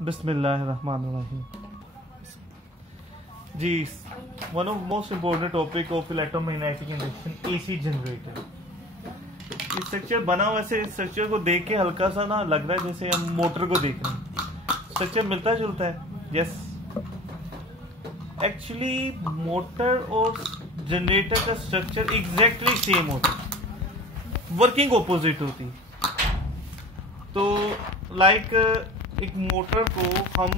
बिस्मिल्लाहिर्रहमानिर्रहीम। जी, one of most important topic of electromagnetic induction AC generator. ये structure बना हुआ है, स्ट्रक्चर को देख के हल्का सा ना लग रहा है जैसे हम मोटर को देख रहे हैं। स्ट्रक्चर मिलता जुलता है। यस, एक्चुअली मोटर और जनरेटर का स्ट्रक्चर एग्जैक्टली सेम होता है, वर्किंग ऑपोजिट होती है। तो लाइक एक मोटर को हम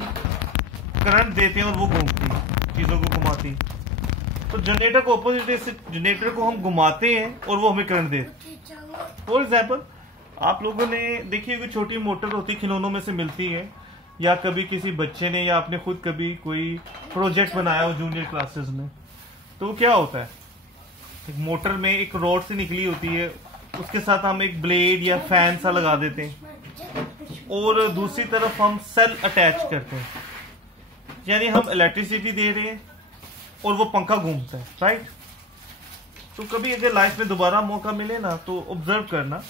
करंट देते हैं और वो घूमती है, चीजों को घुमाती है। तो जनरेटर को ऑपोजिट है, जनरेटर को हम घुमाते हैं और वो हमें करंट देते हैं। फॉर एग्जाम्पल, आप लोगों ने देखी होगी छोटी मोटर होती, खिलौनों में से मिलती है, या कभी किसी बच्चे ने या आपने खुद कभी कोई प्रोजेक्ट बनाया हो जूनियर क्लासेस में, तो वो क्या होता है, एक मोटर में एक रॉड से निकली होती है, उसके साथ हम एक ब्लेड या फैन सा लगा देते हैं और दूसरी तरफ हम सेल अटैच करते हैं, यानी हम इलेक्ट्रिसिटी दे रहे हैं और वो पंखा घूमता है, राइट। तो कभी अगर लाइफ में दोबारा मौका मिले ना, तो ऑब्जर्व करना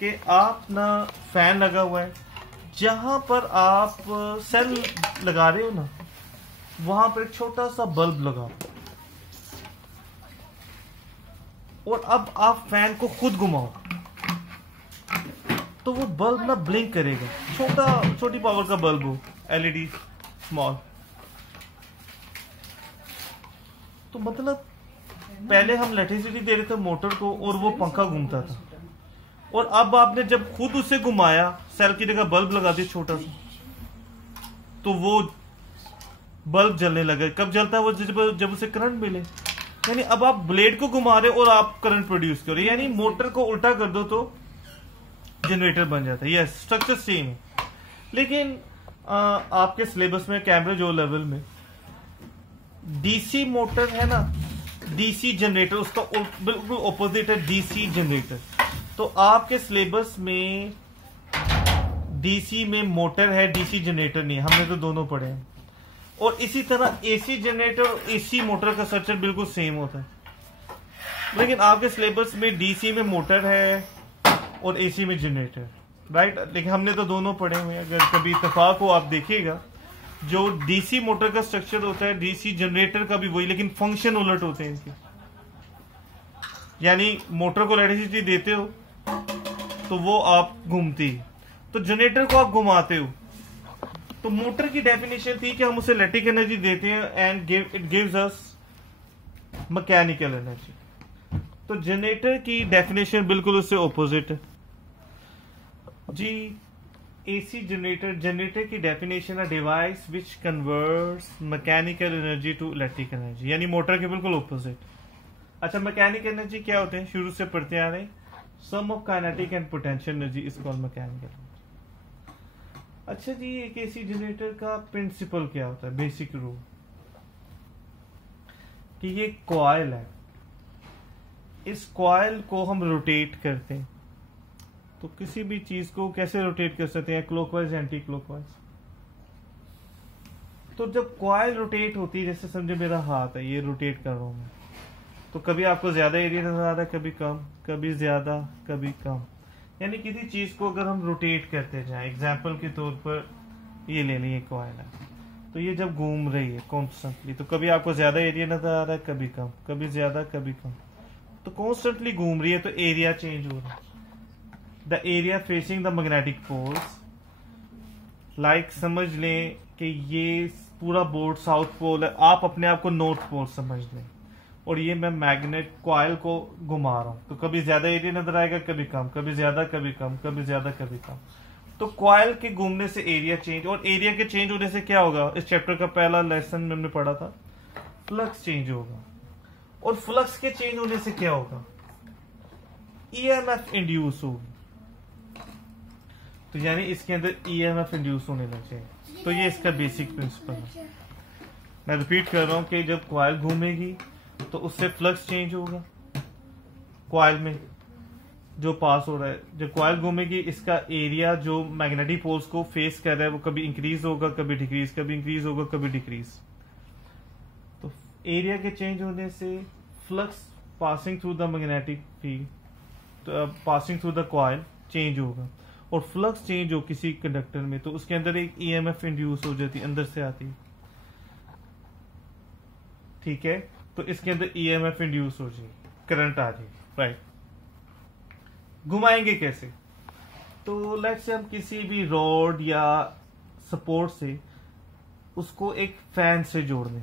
कि आप ना फैन लगा हुआ है, जहां पर आप सेल लगा रहे हो ना, वहां पर एक छोटा सा बल्ब लगा और अब आप फैन को खुद घुमाओ तो वो बल्ब ना ब्लिंक करेगा। छोटी पावर का बल्ब हो, एलईडी स्मॉल। तो मतलब पहले हम इलेक्ट्रिसिटी दे रहे थे मोटर को और वो पंखा घूमता था, और अब आपने जब खुद उसे घुमाया, सेल की जगह बल्ब लगा दिया छोटा सा, तो वो बल्ब जलने लगा। कब जलता है वो? जब उसे करंट मिले। यानी अब आप ब्लेड को घुमा रहे और आप करंट प्रोड्यूस कर रहे, यानी मोटर को उल्टा कर दो तो जनरेटर बन जाता है। यस, स्ट्रक्चर सेम है, लेकिन आपके सिलेबस में कैम्ब्रिज ओ लेवल में डीसी मोटर है ना, डीसी जनरेटर, उसका बिल्कुल ऑपोजिट है डीसी जनरेटर। तो आपके सिलेबस में डीसी में मोटर है, डीसी जनरेटर नहीं है। हमने तो दोनों पढ़े हैं। और इसी तरह एसी जनरेटर और एसी मोटर का स्ट्रक्चर बिल्कुल सेम होता है, लेकिन आपके सिलेबस में डीसी में मोटर है और एसी में जनरेटर, राइट। लेकिन हमने तो दोनों पढ़े हुए हैं। अगर कभी इत्तेफाक हो, आप देखिएगा जो डीसी मोटर का स्ट्रक्चर होता है, डीसी जनरेटर का भी वही, लेकिन फंक्शन उलट होते हैं इनके। यानी मोटर को इलेक्ट्रिसिटी देते हो तो वो आप घूमती है, तो जनरेटर को आप घुमाते हो। तो मोटर की डेफिनेशन थी कि हम उसे इलेक्ट्रिक एनर्जी देते हैं and it gives us mechanical energy. तो जनरेटर की डेफिनेशन बिल्कुल उससे ऑपोजिट है जी। एसी जनरेटर की डेफिनेशन है device which converts mechanical energy to electric energy, यानी मोटर के बिल्कुल ऑपोजिट। अच्छा, मैकेनिकल एनर्जी क्या होते हैं? शुरू से पढ़ते आ रहे हैं, sum of kinetic and potential energy is called mechanical. अच्छा जी, एक एसी जनरेटर का प्रिंसिपल क्या होता है? बेसिक रूल कि ये कॉइल है, इस कॉइल को हम रोटेट करते हैं। तो किसी भी चीज को कैसे रोटेट कर सकते हैं? Clockwise, anti clockwise. तो जब कॉइल रोटेट होती है, जैसे समझे मेरा हाथ है, ये रोटेट कर रहा हूं मैं, तो कभी आपको ज्यादा एरिया नजर आ रहा है, कभी कम, कभी ज्यादा, कभी कम। यानी किसी चीज को अगर हम रोटेट करते जाएं, एग्जाम्पल के तौर पर ये ले लीजिए कॉइल है, तो ये जब घूम रही है कॉन्स्टेंटली, तो कभी आपको ज्यादा एरिया नजर आ रहा है, कभी कम, कभी ज्यादा, कभी कम। तो कॉन्स्टेंटली घूम रही है तो एरिया चेंज हो रहा है। The area facing the magnetic poles, like समझ लें कि ये पूरा बोर्ड साउथ पोल है, आप अपने आप को नॉर्थ पोल समझ लें, और ये मैं मैग्नेट कॉइल को घुमा रहा हूं, तो कभी ज्यादा एरिया नजर आएगा, कभी कम, कभी ज्यादा, कभी कम, कभी ज्यादा, कभी कम। तो कॉइल के घूमने से एरिया चेंज, और एरिया के चेंज होने से क्या होगा? इस चैप्टर का पहला लेसन में हमने पढ़ा था, फ्लक्स चेंज होगा। और फ्लक्स के चेंज होने से क्या होगा? ईएमएफ इंड्यूस होगी। तो यानी इसके अंदर ईएमएफ इंड्यूस होने लग जाएगा। तो ये इसका बेसिक प्रिंसिपल है। मैं रिपीट कर रहा हूं कि जब कॉइल घूमेगी तो उससे फ्लक्स चेंज होगा, कॉइल में जो पास हो रहा है। जब कॉइल घूमेगी, इसका एरिया जो मैग्नेटिक पोल्स को फेस कर रहा है वो कभी इंक्रीज होगा, कभी डिक्रीज, कभी इंक्रीज होगा, कभी डिक्रीज। तो एरिया के चेंज होने से flux passing through the magnetic field, passing through the coil change होगा, और फ्लक्स चेंज हो किसी कंडक्टर में, तो उसके अंदर एक ईएमएफ इंड्यूस हो जाती है, अंदर से आती है, ठीक है। तो इसके अंदर ईएमएफ इंड्यूस हो जाए, करंट आ जाए, राइट। घुमाएंगे कैसे? तो लेट्स से हम किसी भी रॉड या सपोर्ट से उसको एक फैन से जोड़ दें।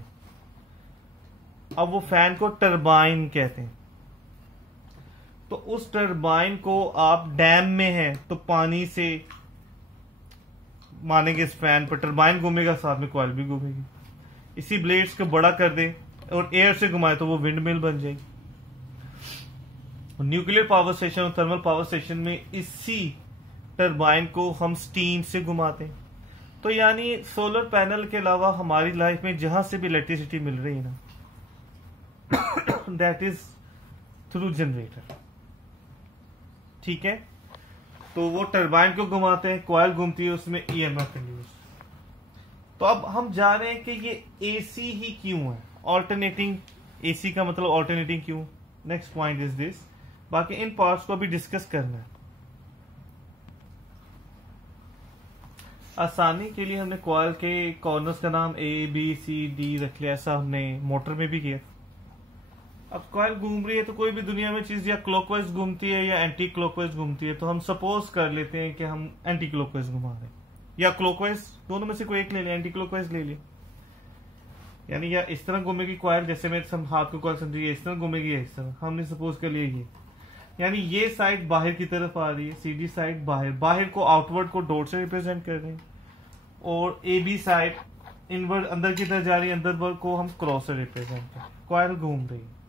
अब वो फैन को टरबाइन कहते हैं। तो उस टरबाइन को आप डैम में है तो पानी से मानेंगे, इस फैन पर टरबाइन घूमेगा, साथ में कॉइल भी घूमेगी। इसी ब्लेड्स को बड़ा कर दे और एयर से घुमाए तो वो विंड मिल बन जाएगी। न्यूक्लियर पावर स्टेशन और थर्मल पावर स्टेशन में इसी टरबाइन को हम स्टीम से घुमाते हैं। तो यानी सोलर पैनल के अलावा हमारी लाइफ में जहां से भी इलेक्ट्रिसिटी मिल रही है ना, दैट इज थ्रू जनरेटर, ठीक है। तो वो टरबाइन को घुमाते हैं, कॉइल घूमती है, उसमें ईएमएफ इंड्यूस। तो अब हम जा रहे हैं कि ये एसी ही क्यों है, ऑल्टरनेटिंग। एसी का मतलब ऑल्टरनेटिंग क्यों? Next point is this. बाकी इन पार्ट्स को अभी डिस्कस करना है। आसानी के लिए हमने कॉइल के कॉर्नर्स का नाम ए बी सी डी रख लिया, ऐसा हमने मोटर में भी किया। अब कॉइल घूम रही है तो कोई भी दुनिया में चीज या क्लॉकवाइज घूमती है या एंटी क्लॉकवाइज घूमती है, तो हम सपोज कर लेते हैं कि हम एंटी क्लॉकवाइज घुमा रहे हैं या क्लॉकवाइज, दोनों में से कोई एक ले लिया, एंटी क्लॉकवाइज ले लिया। यानी या इस तरह घूमेगी कॉइल, जैसे मेरे हाथ को कॉइल समझिए, इस तरह घूमेगी या इस तरह, हमने सपोज कर लिया ये। यानी ये साइड बाहर की तरफ आ रही है, सीडी साइड बाहर, बाहर को आउटवर्ड को डॉट से रिप्रेजेंट कर रहे हैं, और ए बी साइड इनवर्ड अंदर की तरफ जा रही है, अंदर को हम क्रॉस से रिप्रेजेंट कर। कॉइल घूम रही है।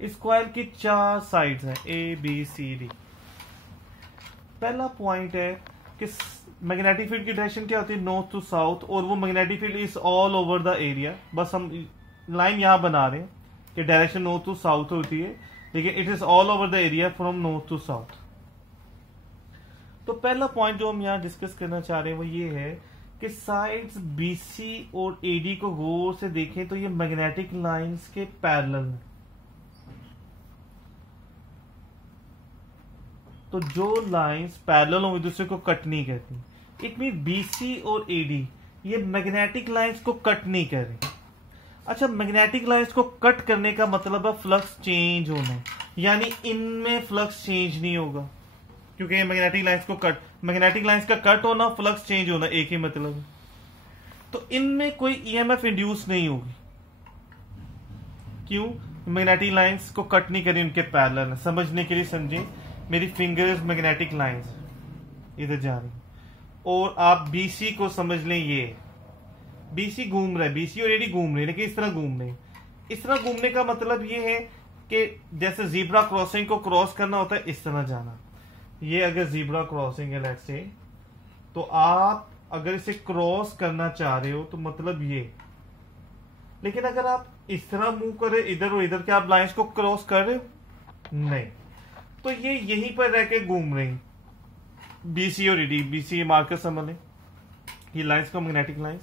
इस कॉइल की 4 साइड्स हैं, ए बी सी डी। पहला पॉइंट है कि मैग्नेटिक फील्ड की डायरेक्शन क्या होती है, नॉर्थ टू साउथ, और वो magnetic field is all over the area. बस हम लाइन यहां बना रहे हैं कि डायरेक्शन नॉर्थ टू साउथ होती है, लेकिन it is all over the area from north to south. तो पहला पॉइंट जो हम यहां डिस्कस करना चाह रहे हैं वो ये है कि साइड्स बीसी और एडी को गौर से देखें तो ये मैग्नेटिक लाइंस के पैरेलल हैं। तो जो लाइंस पैरेलल हो, एक दूसरे को कट नहीं करती, इट मीन बीसी और एडी ये मैग्नेटिक लाइंस को कट नहीं कर रही। अच्छा, मैग्नेटिक लाइंस को कट करने का मतलब है फ्लक्स चेंज होना, यानी इनमें फ्लक्स चेंज नहीं होगा, क्योंकि ये मैग्नेटिक लाइंस को कट, मैग्नेटिक लाइंस का कट होना, फ्लक्स चेंज होना, एक ही मतलब है। तो इनमें कोई ईएमएफ इंड्यूस नहीं होगी। क्यों? मैग्नेटिक लाइंस को कट नहीं करी, उनके पैरेलल है। समझने के लिए समझे, मेरी फिंगर्स मैग्नेटिक लाइंस इधर जा रही, और आप बीसी को समझ लें, ये बीसी घूम रहा है, बीसी और एडी घूम रहे हैं, लेकिन इस तरह घूम रहे हैं। इस तरह घूमने का मतलब ये है कि जैसे जीब्रा क्रॉसिंग को क्रॉस करना होता है, इस तरह जाना। ये अगर जीब्रा क्रॉसिंग है लेट्स से, तो आप अगर इसे क्रॉस करना चाह रहे हो तो मतलब ये, लेकिन अगर आप इस तरह मूव करे इधर और इधर, क्या आप लाइंस को क्रॉस कर रहे हो? नहीं। तो ये यहीं पर रह के घूम रहे हैं, बीसी और ईडी। बीसी ये मार्कर समझ लें, ये लाइंस को मैग्नेटिक लाइंस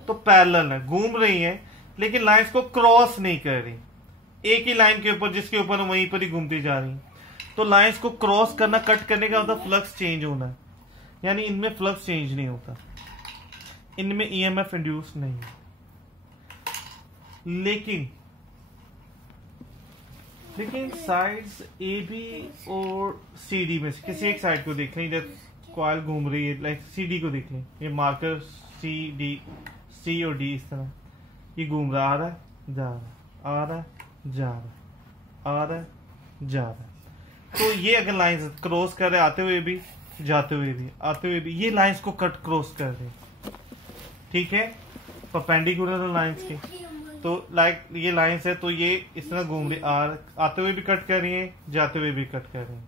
तो पैरेलल है, घूम रही हैं, लेकिन लाइंस को क्रॉस नहीं कर रही, एक ही लाइन के ऊपर, जिसके ऊपर वहीं पर ही घूमती जा रही। तो लाइंस को क्रॉस करना, कट करने का मतलब फ्लक्स चेंज होना है, यानी इनमें फ्लक्स चेंज नहीं होता, इनमें ईएमएफ इंड्यूस नहीं है। लेकिन साइड्स ए बी और सी डी में से किसी एक साइड को देख लें, जब कॉइल घूम रही है, लाइक सी डी को देख लें, ये मार्कर सी डी, सी और डी इस तरह ये घूम रहा, आ रहा है जा रहा, आ रहा है जा रहा, आ रहा है जा रहा। तो ये अगर लाइंस क्रॉस कर रहे, आते हुए भी, जाते हुए भी, आते हुए भी, ये लाइंस को कट क्रॉस कर रहे, ठीक है, परपेंडिकुलर लाइंस के। तो लाइक ये लाइंस है, तो ये इस तरह घूम रही, आते हुए भी कट कर रही है, जाते हुए भी कट कर रही है,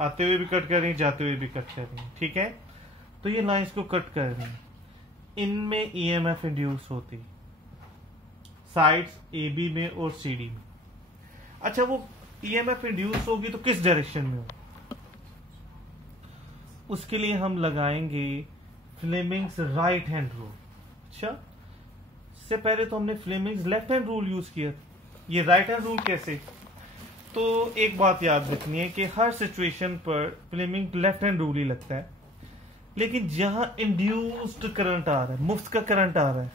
आते हुए भी कट कर रही है, जाते हुए भी कट कर रही है, ठीक है। तो ये लाइंस को कट कर रही है, इनमें ईएमएफ इंड्यूस होती साइड्स ए बी में और सी डी में। अच्छा, वो ईएमएफ इंड्यूस होगी तो किस डायरेक्शन में होगी? उसके लिए हम लगाएंगे फ्लेमिंग्स राइट हैंड रूल। अच्छा, इससे पहले तो हमने Fleming's left hand rule use किया, ये राइट हैंड रूल कैसे? तो एक बात याद रखनी है कि हर सिचुएशन पर फ्लेमिंग लेफ्ट हैंड रूल ही लगता है, लेकिन जहां इंड्यूस्ड करंट आ रहा है, मुफ्त का करंट आ रहा है,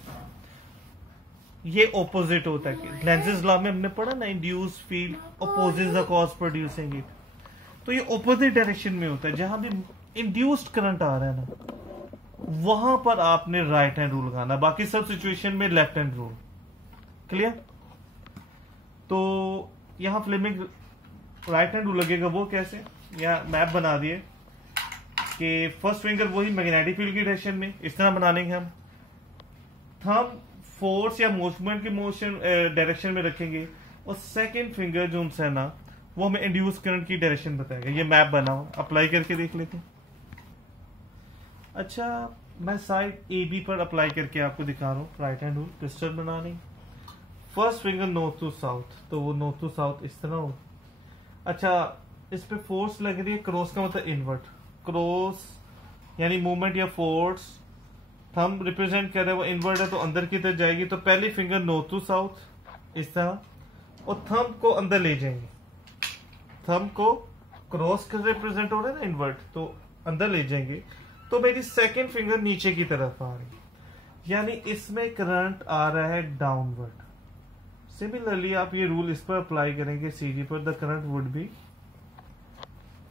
ये ऑपोजिट होता है। लेंजेस लॉ में हमने पढ़ा ना, induce field opposes the cause producing it. तो ये ऑपोजिट डायरेक्शन में होता है। जहां भी इंड्यूस्ड करंट आ रहा है ना, वहां पर आपने राइट हैंड रूल लगाना, बाकी सब सिचुएशन में लेफ्ट हैंड रूल। क्लियर? तो यहां फ्लेमिंग राइट हैंड रूल लगेगा। वो कैसे? या मैप बना दिए कि फर्स्ट फिंगर वही मैग्नेटिक फील्ड की डायरेक्शन में, इस तरह बना लेंगे हम। थंब फोर्स या मूवमेंट की मोशन डायरेक्शन में रखेंगे, और सेकंड फिंगर जो उनसे है ना, वो हमें इंड्यूस करंट की डायरेक्शन बताएगा। ये मैप बना हुआ, अप्लाई करके देख लेते हैं। अच्छा, मैं साइड ए बी पर अप्लाई करके आपको दिखा रहा हूँ राइट हैंड रूल। क्रिस्टल बनाने, first finger north to south, तो वो नॉर्थ टू साउथ इस तरह हो। अच्छा, इस पे फोर्स लग रही है, क्रॉस का मतलब इनवर्ट, क्रॉस यानी मूवमेंट या फोर्स। थंब रिप्रेजेंट कर रहा है, वो इनवर्ट है तो अंदर की तरफ जाएगी, तो पहली फिंगर नॉर्थ टू साउथ इस तरह, और थंब को अंदर ले जाएंगे। थंब को क्रॉस कर रिप्रेजेंट हो रहा है ना इनवर्ट, तो अंदर ले जाएंगे, तो मेरी सेकंड फिंगर नीचे की तरफ आ रही, यानी इसमें करंट आ रहा है डाउनवर्ड। सिमिलरली आप ये रूल इस पर अप्लाई करेंगे सीडी पर, the current would be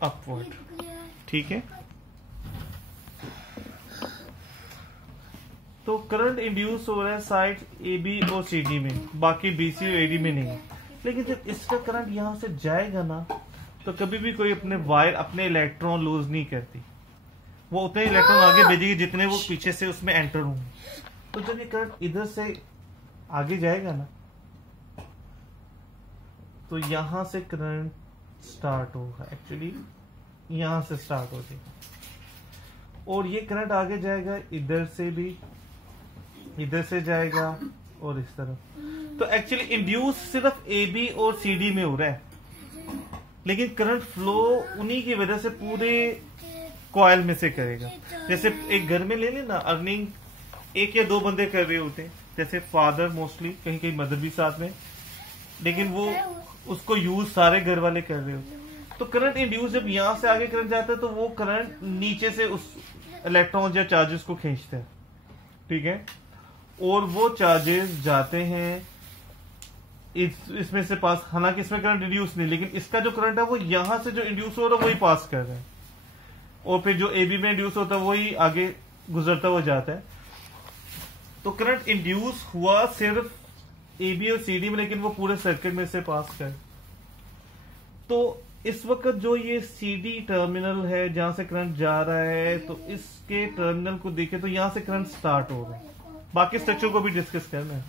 upward. ठीक है? तो करंट इंड्यूस हो रहा है साइड ए बी और सी डी में, बाकी बी सी और ए डी में नहीं है। लेकिन जब इसका करंट यहां से जाएगा ना, तो कभी भी कोई अपने वायर अपने इलेक्ट्रॉन लूज नहीं करती, वो उतने इलेक्ट्रॉन आगे भेजेगी जितने वो पीछे से उसमें एंटर होंगे। तो जब ये करंट इधर से आगे जाएगा ना, तो यहां से करंट स्टार्ट होगा, एक्चुअली यहां से स्टार्ट हो जाएगा, और ये करंट आगे जाएगा, इधर से भी, इधर से जाएगा और इस तरफ। तो एक्चुअली इंड्यूस सिर्फ ए बी और सी डी में हो रहा है, लेकिन करंट फ्लो उन्हीं की वजह से पूरे कॉइल में से करेगा। जैसे एक घर में ले लेना, अर्निंग एक या दो बंदे कर रहे होते हैं, जैसे फादर मोस्टली, कहीं कहीं मदर भी साथ में, लेकिन वो उसको यूज सारे घर वाले कर रहे होते हैं। तो करंट इंड्यूस जब यहां से आगे करंट जाता है, तो वो करंट नीचे से उस इलेक्ट्रॉन या चार्जेस को खींचता है। ठीक है? और वो चार्जेस जाते हैं इसमें से पास, हालांकि इसमें करंट इंड्यूस नहीं, लेकिन इसका जो करंट है वो यहां से जो इंड्यूस हो रहा है वही पास कर रहा है, और फिर जो ए बी में इंड्यूस होता है वही आगे गुजरता हुआ जाता है। तो करंट इंड्यूस हुआ सिर्फ ए बी और सी डी में, लेकिन वो पूरे सर्किट में से पास कर। तो इस वक्त जो ये सी डी टर्मिनल है जहां से करंट जा रहा है, तो इसके टर्मिनल को देखें तो यहां से करंट स्टार्ट हो रहा है, बाकी स्ट्रक्चर को भी डिस्कस करना है,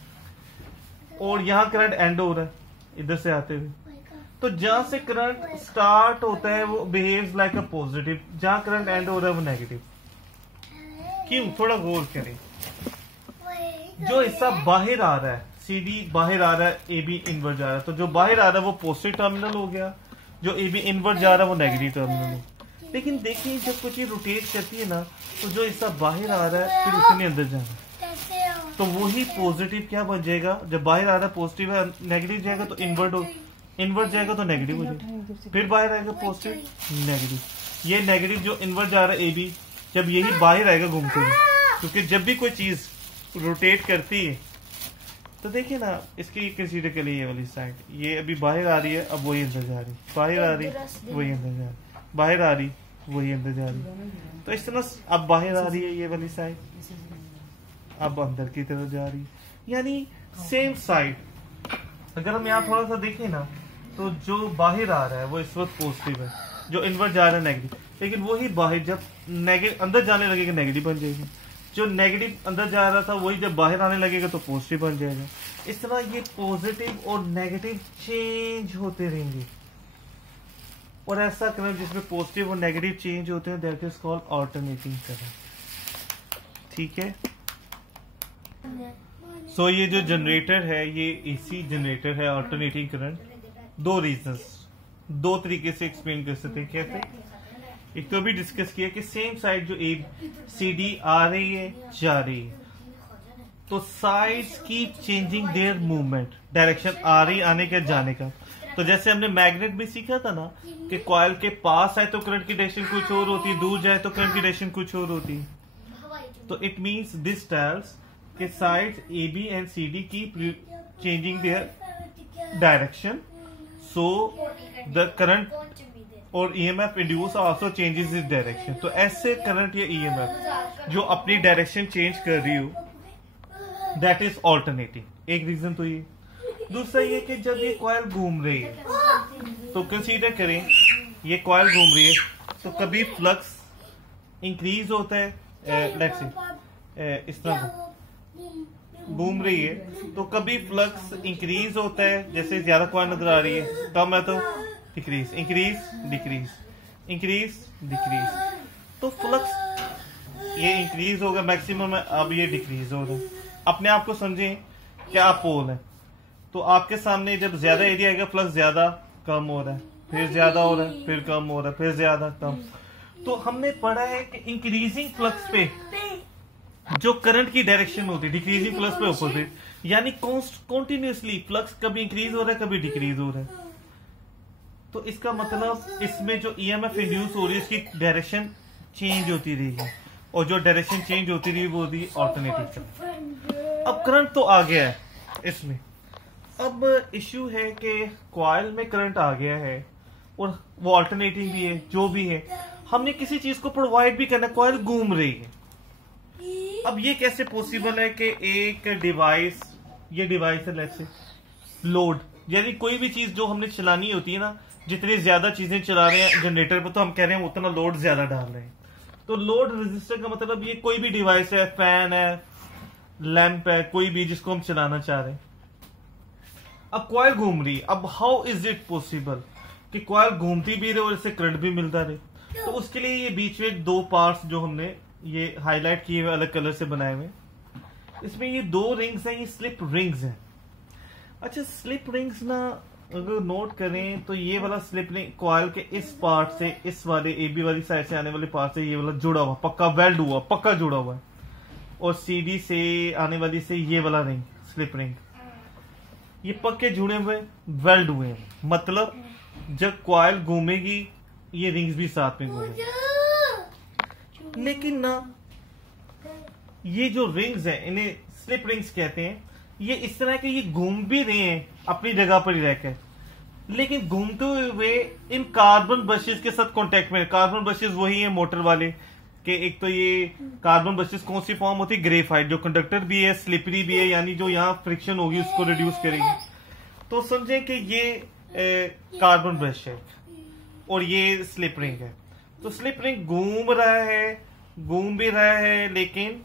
और यहां करंट एंड हो रहा है इधर से आते हुए। तो जहां से करंट स्टार्ट होता है वो बिहेव्स लाइक अ पॉजिटिव, जहां करंट एंड हो रहा है वो नेगेटिव। क्यों? थोड़ा गौर करें। जो हिस्सा बाहर आ रहा है, सीडी बाहर आ रहा है, ए बी इनवर्ट जा रहा है, तो जो बाहर आ रहा है वो पॉजिटिव टर्मिनल हो गया, जो ए बी इनवर्ट जा रहा है वो नेगेटिव टर्मिनल हो। लेकिन देखिए जब कुछ रोटेट करती है ना, तो जो हिस्सा बाहर आ रहा है फिर उसने अंदर जाना है, तो वही पॉजिटिव क्या बन जाएगा, जब बाहर आ रहा है पॉजिटिव है, नेगेटिव जाएगा तो इनवर्ट जाएगा तो नेगेटिव हो जाएगा, फिर बाहर आएगा पॉजिटिव नेगेटिव। ये नेगेटिव जो इनवर्ट जा रहा है ए बी, जब यही बाहर आएगा घूमते हुए, क्योंकि जब भी कोई चीज रोटेट करती है, तो देखिए ना इसकी कंसीडर के लिए ये वाली साइड, ये अभी बाहर आ रही है, अब वही अंदर जा रही, बाहर आ रही वही अंदर जा रही, बाहर आ रही वही अंदर जा रही। तो इस तरह अब बाहर आ रही है ये वाली साइड, अब अंदर की तरफ जा रही, यानी सेम साइड। अगर हम यहाँ थोड़ा सा देखें ना, तो जो बाहर आ रहा है वो इस वक्त पॉजिटिव है, जो इनवर्ट जा रहा है नेगेटिव, लेकिन वही बाहर जब नेगेटिव अंदर जाने लगेगा नेगेटिव बन जाएगा, जो नेगेटिव अंदर जा रहा था वही जब बाहर आने लगेगा तो पॉजिटिव बन जाएगा। इस तरह ये पॉजिटिव और नेगेटिव चेंज होते रहेंगे, और ऐसा करंट जिसमें पॉजिटिव और नेगेटिव चेंज होते हैं, that is called alternating current. ठीक है? सो ये जो जनरेटर है ये एसी जनरेटर है, ऑल्टरनेटिंग करंट। दो रीजंस, दो तरीके से एक्सप्लेन कर सकते हैं। कैसे? एक तो भी डिस्कस किया कि सेम साइड जो ए सी डी आ रही है जा रही है, तो sides keep changing their movement, direction आ रही आने का जाने का। तो जैसे हमने मैग्नेट में सीखा था ना कि कॉइल के पास है तो करंट की डायरेक्शन कुछ और होती है, दूर जाए तो करंट की डायरेक्शन कुछ और होती है। तो इट मींस दिस टेल्स कि sides AB and CD keep changing their direction, so the current और EMF इंड्यूस आल्सो चेंजेस इस डायरेक्शन। तो ऐसे करंट या EMF जो अपनी डायरेक्शन चेंज कर रही हो, दैट इज ऑल्टरनेटिंग। एक रीजन तो ये। दूसरा ये कि जब ये कॉइल घूम रही है तो कंसीडर करें ये कॉइल घूम रही है तो कभी फ्लक्स इंक्रीज होता है, लेट्स से इस तरह घूम रही है तो कभी फ्लक्स इंक्रीज होता है, जैसे ज्यादा कॉइल नजर आ रही है, कम है तो decrease, increase decrease, increase decrease. तो फ्लक्स ये इंक्रीज होगा मैक्सिमम है, अब ये डिक्रीज हो रहा है। अपने आप को समझें क्या पोल है, तो आपके सामने जब ज्यादा एरिया आएगा फ्लक्स ज्यादा कम हो रहा है, फिर ज्यादा हो रहा है, फिर कम हो रहा है, फिर ज्यादा कम। तो हमने पढ़ा है कि इंक्रीजिंग फ्लक्स पे जो करंट की डायरेक्शन होती है, डिक्रीजिंग फ्लक्स पे अपोजिट, यानी कॉन्टिन्यूसली फ्लक्स कभी इंक्रीज हो रहा है कभी डिक्रीज हो रहा है। तो इसका मतलब इसमें जो EMF इंड्यूस हो रही है इसकी डायरेक्शन चेंज होती रही है, और जो डायरेक्शन चेंज होती रही वो होती ऑल्टरनेटिव करंट। अब करंट तो आ गया है इसमें, अब इश्यू है कि कॉइल में करंट आ गया है और वो ऑल्टरनेटिव भी है, जो भी है हमने किसी चीज को प्रोवाइड भी करना, कॉइल घूम रही है। अब ये कैसे पॉसिबल है कि एक डिवाइस, ये डिवाइस है लेट्स से लोड, यानी कोई भी चीज जो हमने चलानी होती है ना, जितनी ज्यादा चीजें चला रहे हैं जनरेटर पर तो हम कह रहे हैं उतना लोड ज्यादा डाल रहे हैं। तो लोड रेजिस्टर का मतलब ये कोई भी डिवाइस है, फैन है, लैंप है, कोई भी जिसको हम चलाना चाह रहे हैं। अब कॉइल घूम रही है, अब हाउ इज इट पॉसिबल कि कॉइल घूमती भी रहे और इससे करंट भी मिलता रहे? तो उसके लिए ये बीच में दो पार्ट्स जो हमने ये हाईलाइट किए हुए अलग कलर से बनाए हुए, इसमें ये दो रिंग्स हैं, ये स्लिप रिंग्स हैं। अच्छा, स्लिप रिंग्स ना अगर नोट करें तो ये वाला स्लिप रिंग कॉइल के इस पार्ट से, इस वाले AB वाली साइड से आने वाले पार्ट से ये वाला जुड़ा हुआ, पक्का वेल्ड हुआ, पक्का जुड़ा हुआ है, और CD से आने वाली से ये वाला रिंग, स्लिप रिंग, ये पक्के जुड़े हुए वेल्ड हुए हैं। मतलब जब कॉइल घूमेगी ये रिंग्स भी साथ में घूमेंगी। लेकिन ना ये जो रिंग्स हैं इन्हें स्लिप रिंग्स कहते हैं। ये इस तरह के ये घूम भी रहे हैं अपनी जगह पर ही रहकर, लेकिन घूमते हुए इन कार्बन ब्रशेस के साथ कांटेक्ट में। कार्बन ब्रशेस वही है मोटर वाले कि एक तो ये कार्बन ब्रशेस कौन सी फॉर्म होती है, ग्रेफाइट, जो कंडक्टर भी है, स्लिपरी भी है, यानी जो यहाँ फ्रिक्शन होगी उसको रिड्यूस करेगी। तो समझें कि ये कार्बन ब्रश है और ये स्लिप रिंग है। तो स्लिप रिंग घूम रहा है, घूम भी रहा है, लेकिन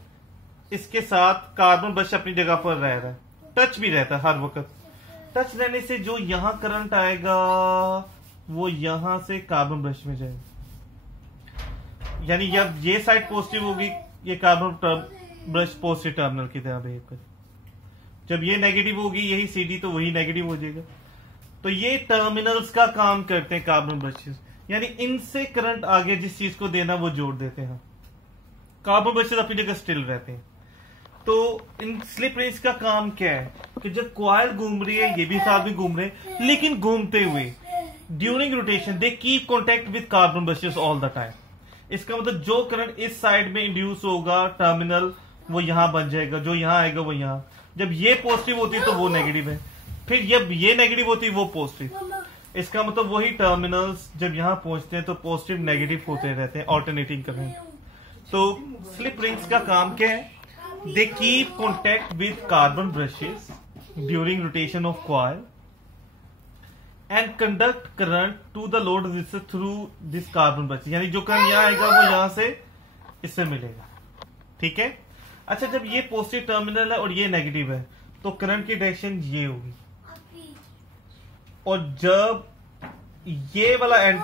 इसके साथ कार्बन ब्रश अपनी जगह पर रह रहा है, टच भी रहता है हर वक्त। टच रहने से जो यहाँ करंट आएगा वो यहां से कार्बन ब्रश में जाएगा, यानी जब ये साइड पॉजिटिव होगी ये कार्बन ब्रश पॉजिटिव टर्मिनल की तरह बिहेव करे, जब ये नेगेटिव होगी यही CD तो वही नेगेटिव हो जाएगा। तो ये टर्मिनल्स का काम करते हैं कार्बन ब्रशेस, यानी इनसे करंट आगे जिस चीज को देना वो जोड़ देते हैं। कार्बन ब्रशेस अपनी जगह स्टिल रहते हैं। तो इन स्लिप रिंग्स का काम क्या है कि जब कॉइल घूम रही है ये भी साथ में घूम रहे हैं, लेकिन घूमते हुए during rotation they keep contact with carbon brushes all the time. इसका मतलब जो करंट इस साइड में इंड्यूस होगा टर्मिनल वो यहां बन जाएगा, जो यहां आएगा वो यहां। जब ये पॉजिटिव होती है तो वो नेगेटिव है, फिर जब ये नेगेटिव होती है वो पॉजिटिव। इसका मतलब वही टर्मिनल्स जब यहां पहुंचते हैं तो पॉजिटिव नेगेटिव होते रहते हैं, ऑल्टरनेटिंग करंट। तो स्लिप रिंग्स का काम क्या है? They keep contact with carbon brushes during rotation of coil and conduct current to the load resistor through this carbon brush। यानी जो करंट यहाँ आएगा वो यहाँ से इससे मिलेगा, ठीक है। अच्छा, जब ये पॉजिटिव टर्मिनल है और ये नेगेटिव है तो करंट की डायरेक्शन ये होगी, और जब ये वाला एंड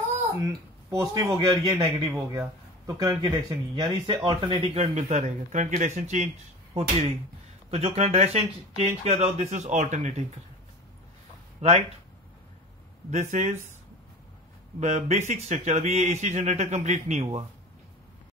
पॉजिटिव हो गया और ये नेगेटिव हो गया तो करंट की डायरेक्शन, यानी इसे ऑल्टरनेटिव करंट मिलता रहेगा, करंट की डायरेक्शन चेंज होती रहेगी। तो जो करंट डायरेक्शन चेंज कर रहा हो this is alternative current, right. This is basic structure. अभी ये AC जनरेटर कंप्लीट नहीं हुआ।